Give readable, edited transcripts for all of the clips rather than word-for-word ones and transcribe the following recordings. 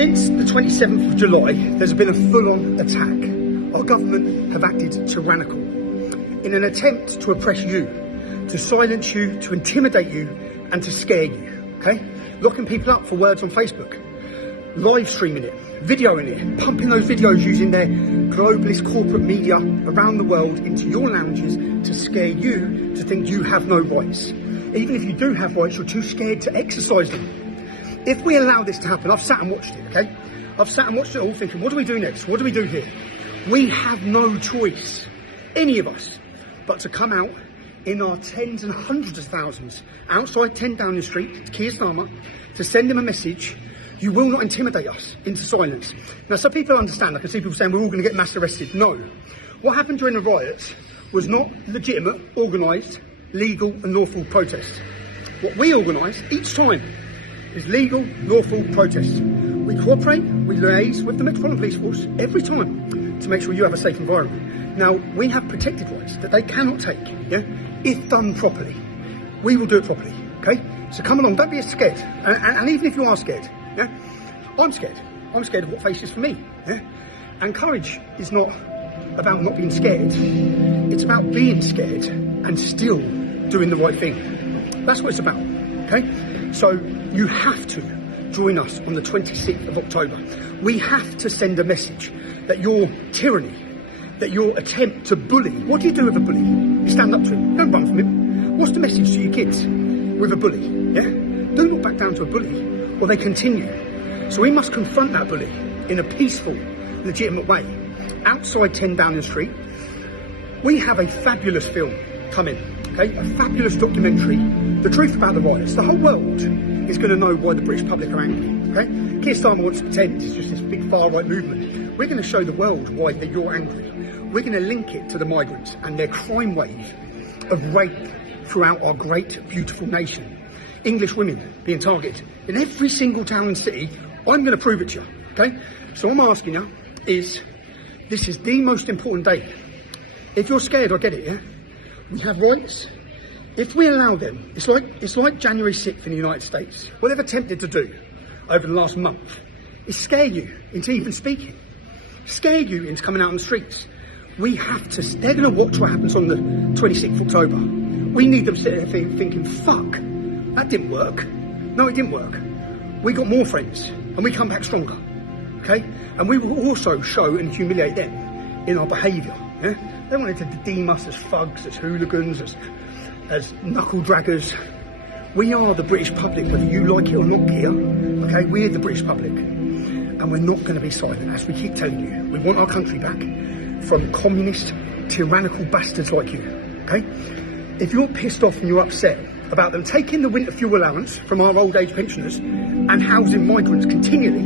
Since the 27th of July, there's been a full-on attack. Our government have acted tyrannical in an attempt to oppress you, to silence you, to intimidate you, and to scare you, okay? Locking people up for words on Facebook, live streaming it, videoing it, pumping those videos using their globalist corporate media around the world into your lounges to scare you to think you have no rights. Even if you do have rights, you're too scared to exercise them. If we allow this to happen, I've sat and watched it, okay? I've sat and watched it all thinking, what do we do next? What do we do here? We have no choice, any of us, but to come out in our tens and hundreds of thousands outside 10 Downing Street, Keir Starmer, to send them a message. You will not intimidate us into silence. Now, some people understand. I can see people saying we're all going to get mass arrested. No. What happened during the riots was not legitimate, organised, legal and lawful protests. What we organise each time is legal, lawful protests. We cooperate, we liaise with the Metropolitan Police Force every time to make sure you have a safe environment. Now, we have protected rights that they cannot take, yeah? If done properly. We will do it properly, okay? So come along, don't be scared. And even if you are scared, yeah? I'm scared. I'm scared of what faces for me, yeah? And courage is not about not being scared. It's about being scared and still doing the right thing. That's what it's about, okay? So you have to join us on the 26th of October. We have to send a message that your tyranny, that your attempt to bully, what do you do with a bully? You stand up to him, don't run from him. What's the message to your kids with a bully, yeah? Do not back down to a bully, or they continue. So we must confront that bully in a peaceful, legitimate way. Outside 10 Downing Street, we have a fabulous film coming, okay? A fabulous documentary, the truth about the riots. The whole world is going to know why the British public are angry, okay? Keir Starmer wants to pretend it's just this big far-right movement. We're going to show the world why you're angry. We're going to link it to the migrants and their crime wave of rape throughout our great, beautiful nation. English women being targeted in every single town and city. I'm going to prove it to you, okay? So what I'm asking you is, this is the most important day. If you're scared, I get it, yeah? We have rights. If we allow them, it's like January 6th in the United States. What they've attempted to do over the last month is scare you into even speaking. Scare you into coming out on the streets. We have to, they're going to watch what happens on the 26th of October. We need them sitting there thinking, fuck, that didn't work. No, it didn't work. We got more friends and we come back stronger, okay? And we will also show and humiliate them in our behaviour, yeah? They wanted to deem us as thugs, as hooligans, as knuckle draggers. We are the British public, whether you like it or not, Keir, okay? We're the British public. And we're not going to be silent, as we keep telling you. We want our country back from communist, tyrannical bastards like you, okay? If you're pissed off and you're upset about them taking the winter fuel allowance from our old age pensioners and housing migrants continually,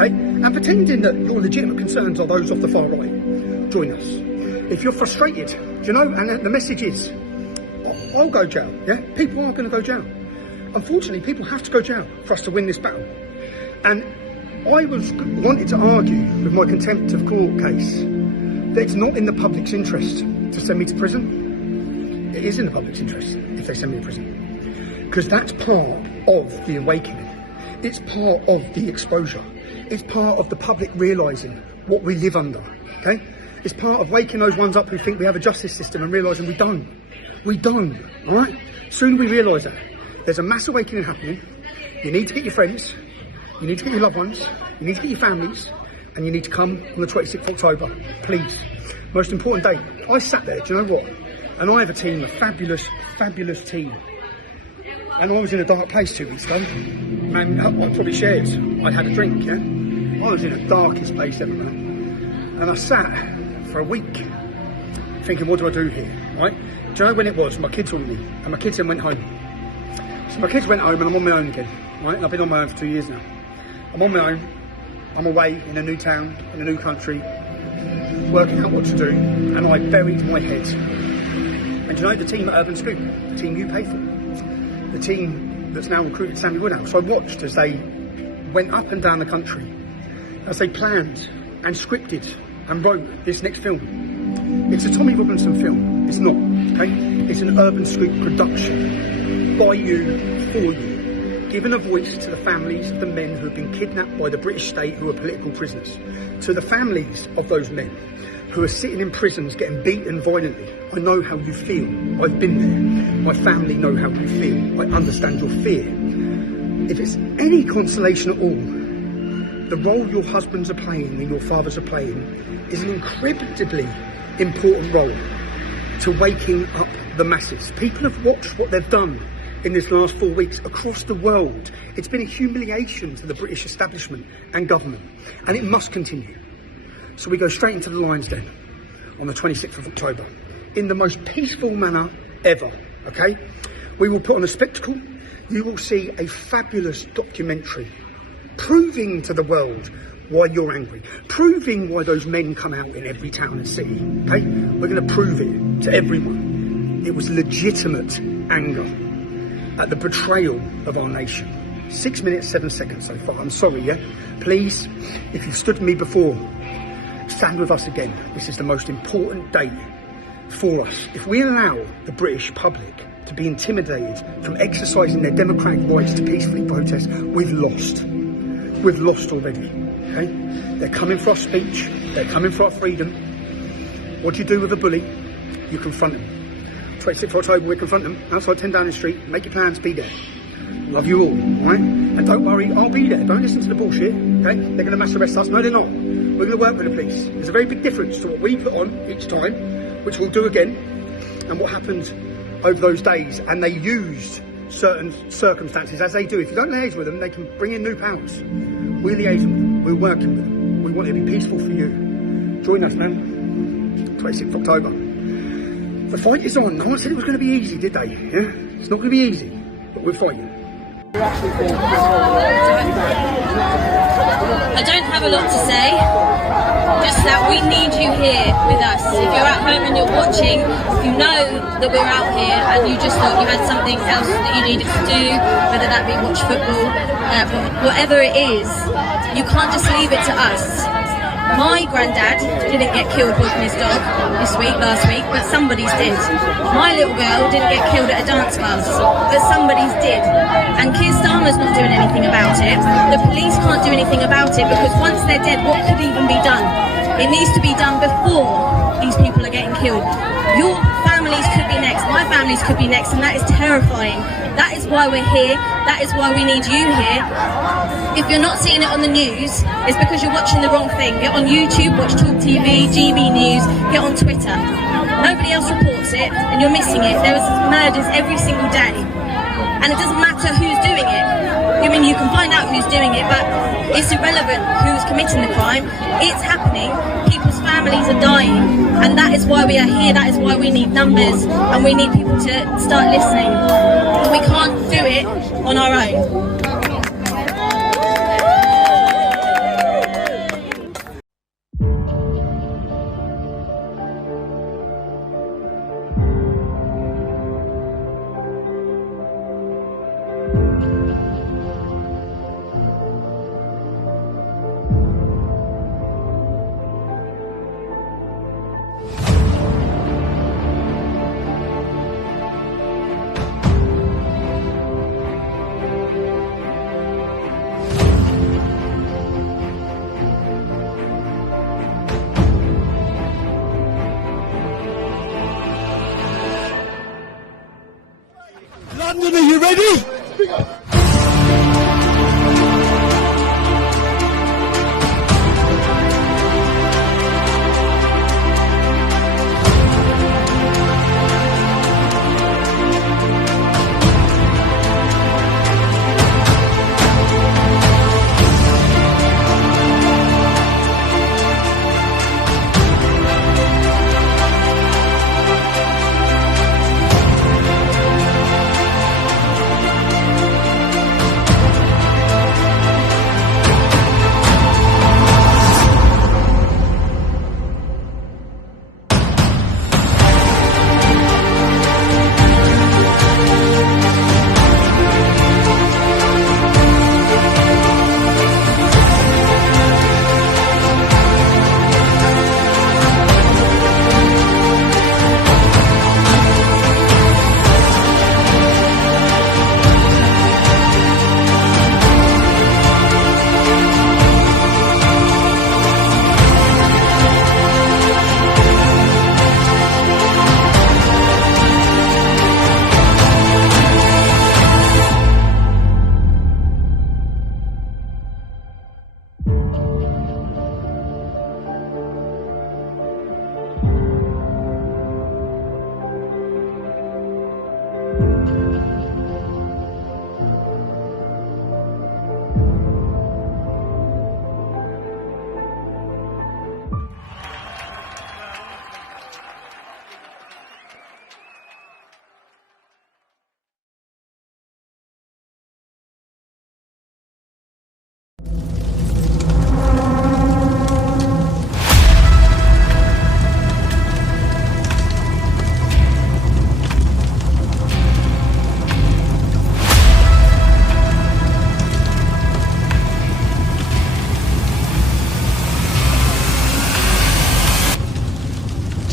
okay, and pretending that your legitimate concerns are those of the far right, join us. If you're frustrated, do you know, and the message is, I'll go jail, yeah? People are going to go jail. Unfortunately, people have to go jail for us to win this battle. And I wanted to argue with my contempt of court case that it's not in the public's interest to send me to prison. It is in the public's interest if they send me to prison. Because that's part of the awakening. It's part of the exposure. It's part of the public realising what we live under, okay? It's part of waking those ones up who think we have a justice system and realising we don't. We don't, all right? Soon we realise that. There's a mass awakening happening. You need to get your friends. You need to get your loved ones. You need to get your families. And you need to come on the 26th of October, please. Most important day. I sat there, do you know what? And I have a team, a fabulous, fabulous team. And I was in a dark place 2 weeks ago. And I probably shared. I had a drink, yeah? I was in the darkest place ever, man. And I sat for a week thinking, what do I do here, right? Do you know when it was? My kids were with me. And my kids then went home. So my kids went home and I'm on my own again, right? And I've been on my own for 2 years now. I'm on my own. I'm away in a new town, in a new country, working out what to do, and I buried my head. And you know the team at Urban Scoop, the team you pay for, the team that's now recruited Sammy Woodhouse, I watched as they went up and down the country, as they planned and scripted and wrote this next film. It's a Tommy Robinson film, it's not, okay? It's an Urban Scoop production, by you, for you. given a voice to the families of the men who have been kidnapped by the British state, who are political prisoners, to the families of those men who are sitting in prisons getting beaten violently. I know how you feel. I've been there. My family know how you feel. I understand your fear. If it's any consolation at all, the role your husbands are playing and your fathers are playing is an incredibly important role to waking up the masses. People have watched what they've done in this last 4 weeks across the world. It's been a humiliation to the British establishment and government, and it must continue. So we go straight into the Lions Den on the 26th of October in the most peaceful manner ever, okay? We will put on a spectacle. You will see a fabulous documentary proving to the world why you're angry, proving why those men come out in every town and city, okay? We're going to prove it to everyone. It was legitimate anger at the betrayal of our nation. 6 minutes, 7 seconds so far. I'm sorry, yeah? Please, if you've stood with me before, stand with us again. This is the most important day for us. If we allow the British public to be intimidated from exercising their democratic rights to peacefully protest, we've lost. We've lost already, okay? They're coming for our speech. They're coming for our freedom. What do you do with a bully? You confront them. 26th of October, we confront them outside 10 Downing Street. Make your plans, be there. Love you all, right? And don't worry, I'll be there. Don't listen to the bullshit, okay? They're going to mass arrest us. No, they're not. We're going to work with the police. There's a very big difference to what we put on each time, which we'll do again, and what happened over those days. And they used certain circumstances, as they do. If you don't liaise with them, they can bring in new powers. We're liaising with them. We're working with them. We want it to be peaceful for you. Join us, man. 26th of October. The fight is on. No one said it was going to be easy, did they? Yeah? It's not going to be easy, but we're fighting. I don't have a lot to say, just that we need you here with us. If you're at home and you're watching, if you know that we're out here and you just thought you had something else that you needed to do, whether that be watch football, whatever it is, you can't just leave it to us. My granddad didn't get killed walking his dog last week, but somebody's did. My little girl didn't get killed at a dance class, but somebody's did. And Keir Starmer's not doing anything about it. The police can't do anything about it, because once they're dead, what could even be done? It needs to be done before these people are getting killed. Your families could be next, my families could be next, and that is terrifying. That is why we're here. That is why we need you here. If you're not seeing it on the news, it's because you're watching the wrong thing. Get on YouTube, watch Talk TV, GB News, get on Twitter. Nobody else reports it, and you're missing it. There is murders every single day. And it doesn't matter who's doing it. I mean, you can find out who's doing it, but it's irrelevant who's committing the crime. It's happening. People's families are dying. And that is why we are here. That is why we need numbers, and we need people to start listening. We can't do it on our own. London, are you ready?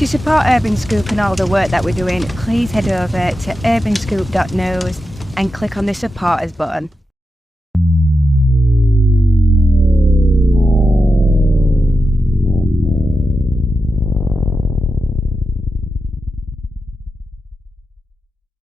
To support Urban Scoop and all the work that we're doing, please head over to urbanscoop.news and click on the supporters button.